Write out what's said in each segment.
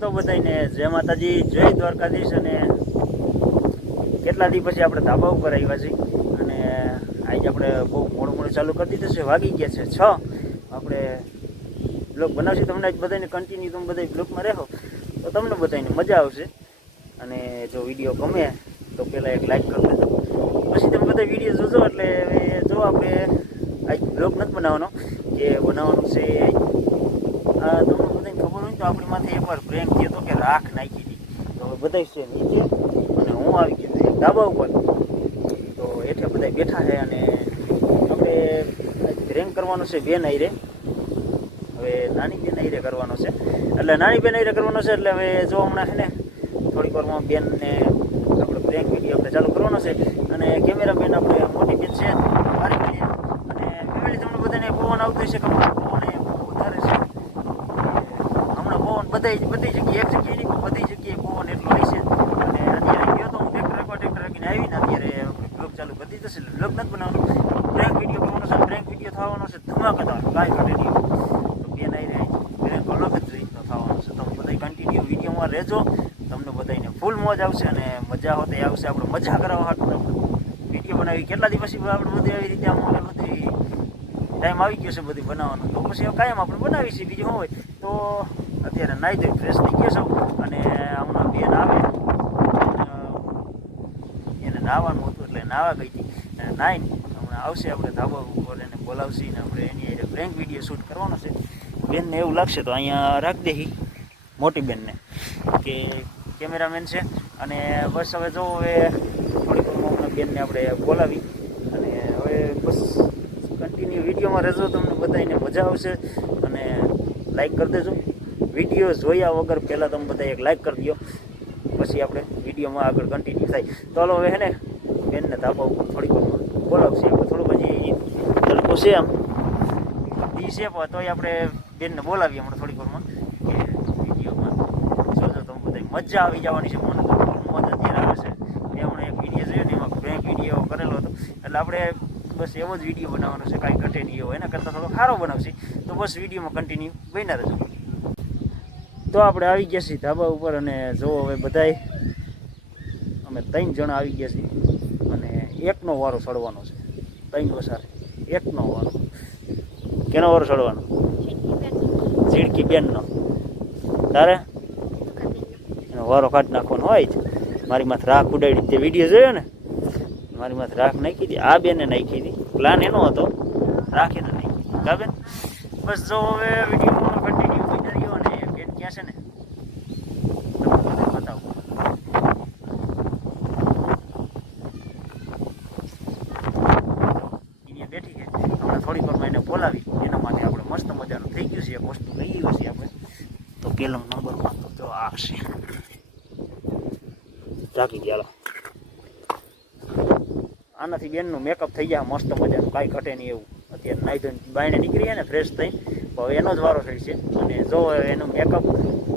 તો બધાયને જય માતાજી, જય દ્વારકાધીશ અને કેટલા દી પછી આપણે ધાબા ઉપર આવ્યા છીએ અને આજે આપણે બહુ મોડું મોડું ચાલુ કરી દીધું છે, વાગી ગયા છે છ. આપણે બ્લોગ બનાવશું, તમને આજ બધાને કન્ટિન્યુ તમે બધા બ્લોગમાં રહો તો તમને બધાને મજા આવશે. અને જો વીડિયો ગમે તો પહેલાં એક લાઈક કરી દેજો. પછી તમે બધા વીડિયો જોજો, એટલે જો આપણે આજ બ્લોગ નથી બનાવવાનો કે બનાવવાનું છે, આ તમને બધાને ખબર હોય ને તો આપણી માથે એકવાર પ્રેમ થયો કે રાખ નાખી હતી તો બધા છે નીચે અને હું આવી ગયો છું. ધાબા ઉપર. તો એટલે બધા બેઠા છે અને આપણે પ્રેમ કરવાનો છે બેન આઈરે હવે નાની બેન આઈરે કરવાનો છે. એટલે નાની બેન આઈરે કરવાનો છે એટલે હવે જો હમણાં છે ને થોડીક વારમાં બેનને આપણે પ્રેન્ક વીડિયો આપણે ચાલુ કરવાનો છે. અને કેમેરામેન આપણે મોટી બેન છે બેન. અને ફેમિલી તમને બધાને પવન આવતો હશે કે હમણાં પવન એ બહુ વધારે છે હમણાં પવન બધી બધી જગ્યાએ એક જગ્યાએ નહીં બધી જગ્યાએ પવન એટલો હશે અને અત્યારે ગયો તો હું ટ્રેક્ટર એકવાર ટ્રેક્ટર રાખીને આવીને અત્યારે બ્લોગ ચાલુ કરી દીધો છે. બ્લોગ નથી બનાવવાનો પ્રેન્ક વીડિયો બનાવવાનો છે પ્રેન્ક વીડિયો થવાનો છે ધમાકેદાર કાંઈ ઘટે નહીં. તો બેન આવી રહી પ્રેન્ક અલગ જ રીતનો થવાનો છે. તમે બધા કન્ટિન્યુ વિડીયોમાં રહેજો. તમને બધાને ફૂલ મોજ આવશે અને મજા હોતે આવશે. આપણે મજા કરવા હાટું આપણે વીડિયો બનાવી કેટલા દિવસ આપણે બધી આવી રીતે આમ બધી ટાઈમ આવી ગયો છે બધી બનાવવાનો. તો પછી કાયમ આપણે બનાવીશું બીજું હોય? તો અત્યારે નાઈ ધોઈ ફ્રેશ થઈ ગયો છું અને હમણાં બેન આવે. એને નાહવાનું હતું એટલે નાવા ગઈ હતી. અને હમણાં આવશે, આપણે ધાબા ઉપર એને બોલાવશે ને આપણે એની એટલે પ્રેન્ક વીડિયો શૂટ કરવાનો છે. બેનને એવું લાગશે તો અહીંયા રાખી દેહી, મોટી બેનને, કે કેમેરામેન છે. અને બસ હવે જો હવે થોડીક હમણાં બેનને આપણે બોલાવી. અને હવે બસ કન્ટિન્યુ વિડીયોમાં રહેજો, તમને બધાને મજા આવશે. અને લાઈક કરી દેજો. વીડિયો જોયા વગર પહેલાં તમે બધા એક લાઈક કરી દો પછી આપણે વિડીયોમાં આગળ કન્ટિન્યુ થાય. તો હાલો હવે હે ને બેનને ધાબા ઉપર થોડીક બોલાવશે. આપણે થોડુંક હજી તડકો છે આમ. દી છે પણ તોય આપણે બેનને બોલાવીએ હમણાં થોડીક વારમાં. કે વિડીયોમાં જોજો તમે બધા મજા આવી જવાની છે. મને તો મજા અત્યારે આવે છે. મેં હમણાં એક વીડિયો જોયો ને એમાં પ્રેન્ક વીડિયો કરેલો હતો. એટલે આપણે બસ એવો જ વીડિયો બનાવવાનો છે. કાંઈ ઘટે નહીં એવો. એના કરતાં થોડો સારો બનાવશે. તો બસ વિડીયોમાં કન્ટિન્યુ બન્યા રહેજો. તો આપણે આવી ગયા છીએ ધાબા ઉપર અને જો હવે બધાય અમે ત્રણ જણા આવી ગયા છીએ અને એકનો વારો ચડવાનો છે. ત્રણ વસારે. એકનો વારો. કેનો વારો ચડવાનો ઝીડકી બેનનો. તારે? એનો વારો કાઢી નાખવાનો હોય જ. મારી માથે રાખ ઉડાડી તે વીડિયો જોયો ને? મારી માથે રાખ નાખી હતી આ બેને નાખી હતી પ્લાન એનો હતો. રાખી તો નાખી કા બસ જો હવે વિડીયોમાં કન્ટિન્યુ બની રહ્યો અને બેન છે ને? બતાવું અહીંયા બેઠી છે. આપણે થોડીક વારમાં એને બોલાવી. એના માટે આપણે મસ્ત મજાનું થઈ ગયું છે. એક વસ્તુ લઈ ગયું છે આપણે. તો પહેલો નંબરમાં તો આ છે. રાખી ગયા. આનાથી બેનનું મેકઅપ થઈ જાય, મસ્ત મજાનું. કાંઈ ઘટે નહીં એવું. અત્યારે નાઈ ધોઈને બાયણે નીકળીએ ને ફ્રેશ થઈ. તો એનો જ વારો થઈ છે. અને જો એનું મેકઅપ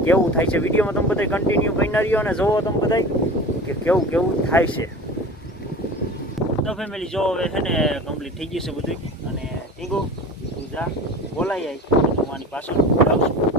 કેવું થાય છે વિડીયોમાં તમે બધા કન્ટિન્યુ બની રહ્યો અને જોવો તમે બધા કે કેવું કેવું થાય છે. તો ફેમિલી જો હવે છે ને કમ્પ્લીટ થઈ ગયું છે બધું અને ટીંગુ, તું જા બોલાઈ આવી હું આની પાછળ આવશું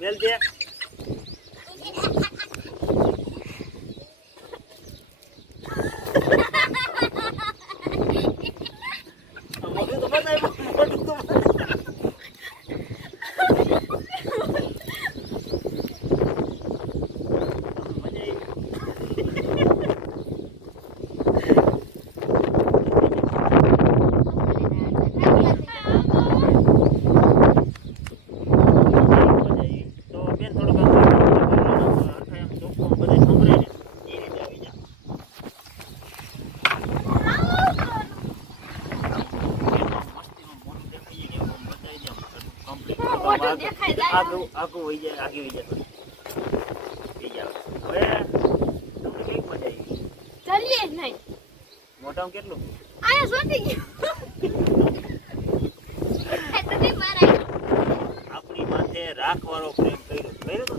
મેલ દે. આગળ આગળ વહી જાય આગળ વહી જાય. થઈ જાવ. હવે તમને કેવી મજા આવી? ચાલીએ નહીં. મોટામાં કેટલું? આયા સોટી ગયું એટલે નહીં મારાય આપણી માથે રાખવાળો પ્રેમ કર્યો કર્યો તો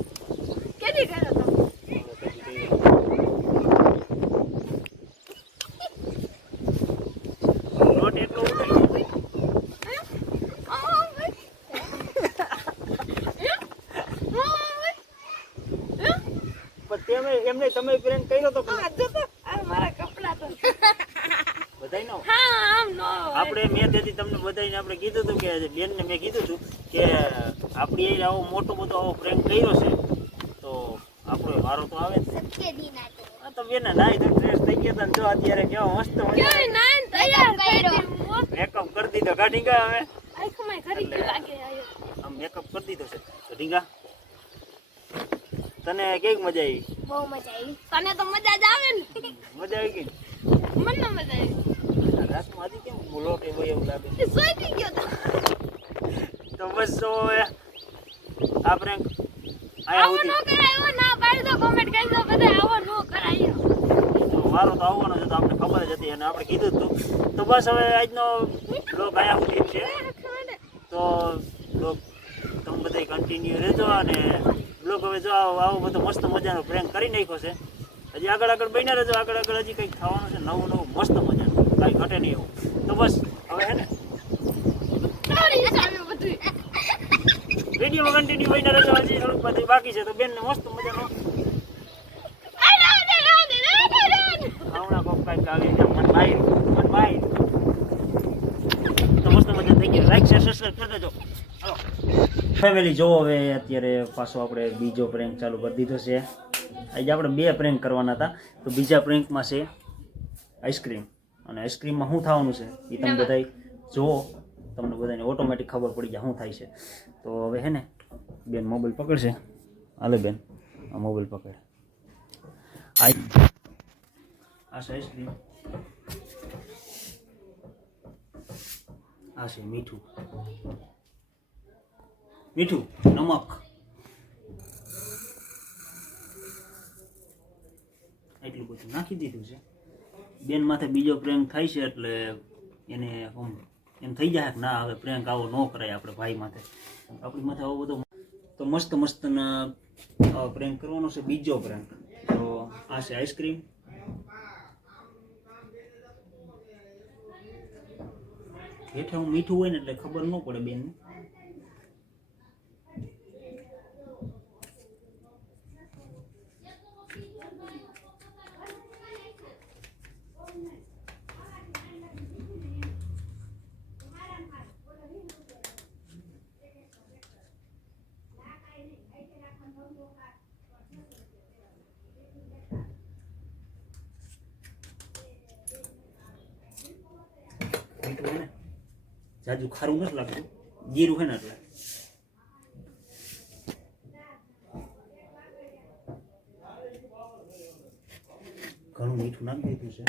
કેદી કર્યો તો હવે પછી કર્યો. લોટ એટલો ઉતરી ગયો. પણ તમે એમને તમે પ્રેમ કર્યો તો કે બધાય નો આપણે મેં તેથી તમને બધાને આપણે કીધું હતું કે બેનને મેં કીધું હતું કે આપણી એ આવો મોટો બધો આવો પ્રેમ કર્યો છે તો આપણો વારો તો આવે જ. આ તો. બેન નાઈ તો ડ્રેસ થઈ ગયા હતા જો અત્યારે કેવો મસ્ત મેકઅપ કરી દીધો કા ઢીંગા હવે. આમ મેકઅપ કરી દીધો છે. તો ઢીંગા તને કેવી મજા આવી? બહુ મજા આવી. તને તો મજા જ આવે ને. મજા આવી ગઈ બોલો કે ભાઈ એવું લાગે. તો. બસ તો આપણે આવો ન કરાયો ના પાડી દો કોમેન્ટ કરી દો બધા આવો ન કરાયો. તો વારો તો આવવાનો છે તો આપણે ખબર જ હતી અને આપણે કીધું હતું તો. બસ હવે આજનો બ્લોગ આયા સુધી છે. તો બ્લોગ તમે બધા કન્ટિન્યુ રહેજો અને બ્લોગ હવે જો આવો બધો મસ્ત મજાનો પ્રેન્ક કરી નાખ્યો છે. હજી આગળ આગળ બન્યા રહેજો. આગળ આગળ હજી કંઈક થવાનું છે નવું નવું મસ્ત મજાનું. કાંઈ ઘટે નહીં એવું. બસ. હવે હે ને? વિડીયોમાં કન્ટિન્યુ બન્યા રહેજો હજી થોડુંક બધું બાકી છે. તો બેનને મસ્ત મજાનો હમણાં કોક આવી જાય મન બાઈ તો મસ્ત મજા થઈ ગયો. લાઈક શેર સબસ્ક્રાઈબ કરી દેજો. ફેમિલી જોવો હવે અત્યારે પાછો આપણે બીજો પ્રેન્ક ચાલુ કરી દીધો છે. આજે આપણે બે પ્રેન્ક કરવાના હતા. તો બીજા પ્રેન્કમાં છે આઈસ્ક્રીમ અને આઈસ્ક્રીમમાં શું થવાનું છે? એ તમે બધા જુઓ. તમને બધાને ઓટોમેટિક ખબર પડી જાય શું થાય છે. તો હવે હે ને બેન મોબાઈલ પકડશે. હાલે બેન આ મોબાઈલ પકડ. આ આ છે આઈસ્ક્રીમ આ છે મીઠું. મીઠું નમક. એટલું બધું નાખી દીધું છે. બેન માથે બીજો પ્રેમ થાય છે એટલે એને એમ થઈ જાય કે ના, હવે પ્રેંક આવો ન કરાય આપણે ભાઈ માથે. આપણી માથે આવો બધો તો મસ્ત મસ્તના પ્રેન્ક કરવાનો છે બીજો પ્રેમ તો આ છે આઈસ્ક્રીમ. હેઠે હું મીઠું હોય ને એટલે ખબર ન પડે બેન મીઠું હે ને જાજુ ખારું નથી લાગતું. જીરું હે ને એટલે. ઘણું મીઠું નાખી દીધું છે.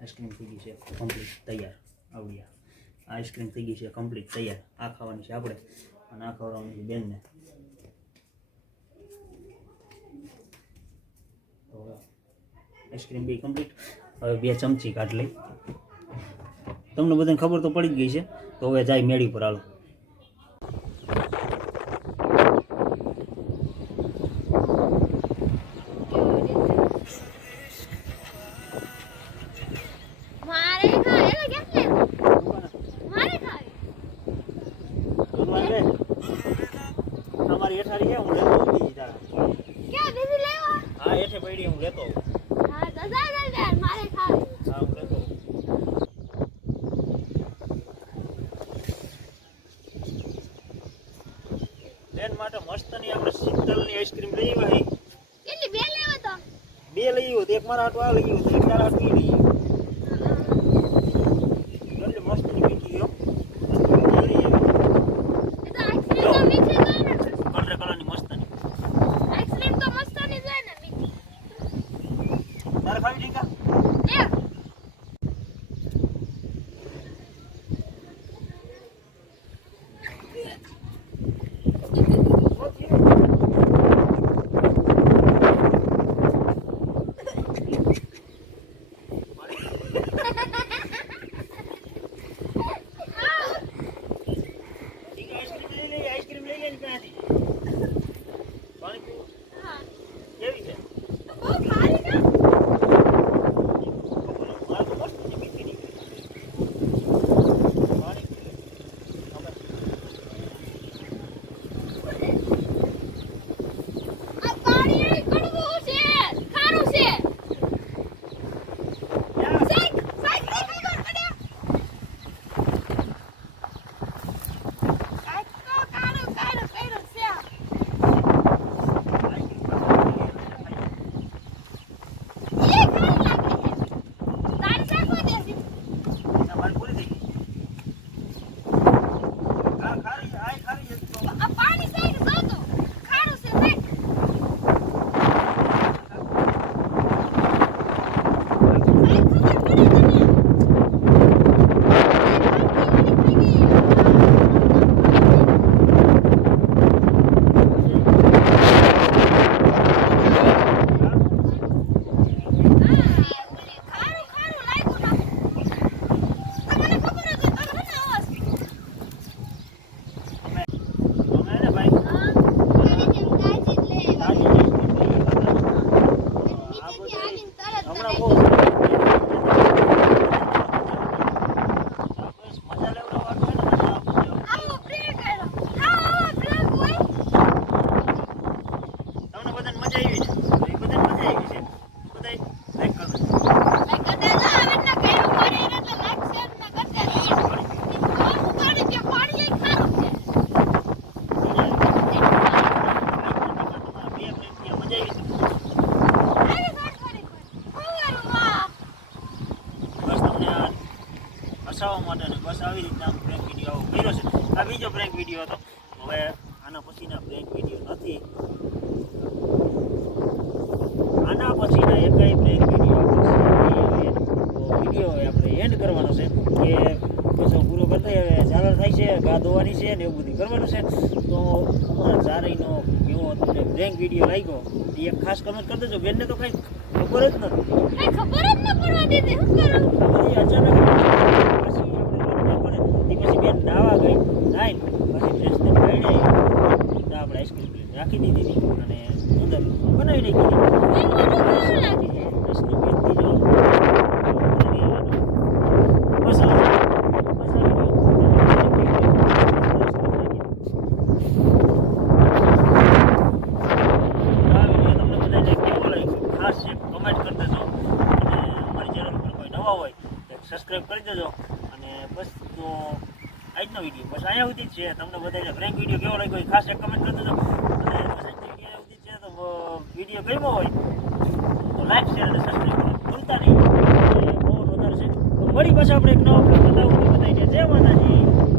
આઈસ્ક્રીમ થઈ ગઈ છે કમ્પ્લીટ તૈયાર આવડ્યા આઈસ્ક્રીમ થઈ ગઈ છે કમ્પ્લીટ તૈયાર. આ ખાવાની છે આપણે. અને આ ખવડાવવાની છે બેનને તો આઈસ્ક્રીમ બી કમ્પ્લીટ હવે બે ચમચી કાઢ લઈ. તમને બધાને ખબર તો પડી જ ગઈ છે. તો હવે જાય મેળી પર હાલો મારે ખાય એટલે કેમ લે મારે ખાય અમારી એઠારી છે હું લેતો આવું બીજી તારા ક્યાં બીજી લેવા હા એઠે પડી હું લેતો આવું. હા તો જા જા જા મારે ખાય હા હું લેતો આવું. બેન માટે મસ્તની આપણે શીતલની આઈસ્ક્રીમ લઈ આવી. કેટલી બે લેવા તો. બે લઈ આવ્યો એક મારા આટવા લઈ આવ્યો તો એક તારા હાટું લઈ હસાવવા માટે ને બસ આવી રીતના બ્રેક વીડિયો કર્યો છે. આ બીજો બ્રેક વીડિયો હતો. હવે આના પછીના બ્રેક વીડિયો નથી. આના પછીના એકેય બ્રેક વીડિયો વીડિયો આપણે એન્ડ કરવાનો છે કે બસ પૂરો કરતા હવે ઝાલર થાય છે ગા ધોવાની છે ને એવું બધું કરવાનું છે. તો અમારા ચારેયનો કેવો તમને બ્રેક વીડિયો લાગ્યો એ ખાસ કમેન્ટ કરી દેજો. બેનને તો કંઈ ખબર જ નથી. ખબર જ ન પડવા દીધી શું કરું આ બધી અચાનક પછી આપણે રોડ પડે એ પછી બેન નાવા ગઈ નાઈને પછી ડ્રેસને પહેરી આપણે આઈસ્ક્રીમ રાખી દીધી હતી અને અંદર બનાવી નાખી દીધી મેં મોઢું ખોલવા લાગી છે દસનો બેન દીધો બસ હવે બસ હવે આ વીડિયો તમને બધાને કેવો લાગ્યો ખાસ છે કમેન્ટ કરી દેજો અને અમારી ચેનલ પર કોઈ નવા હોય, તો સબસ્ક્રાઈબ કરી દેજો. અને બસ તો આજનો વીડિયો બસ અહીંયા સુધી છે. તમને બધાને ફ્રેન્ક વીડિયો કેવો લાગ્યો ખાસ એક કમેન્ટ કરી દેજો. અને બસ વીડિયો સુધી છે. તો વીડિયો ગમ્યો હોય, તો લાઈક શેર અને સબસ્ક્રાઈબ ભૂલતા નહીં. બહુ વધારે છે. તો મળી પાછા આપણે એક નવો બતાવું. બધાને જય માતાજી.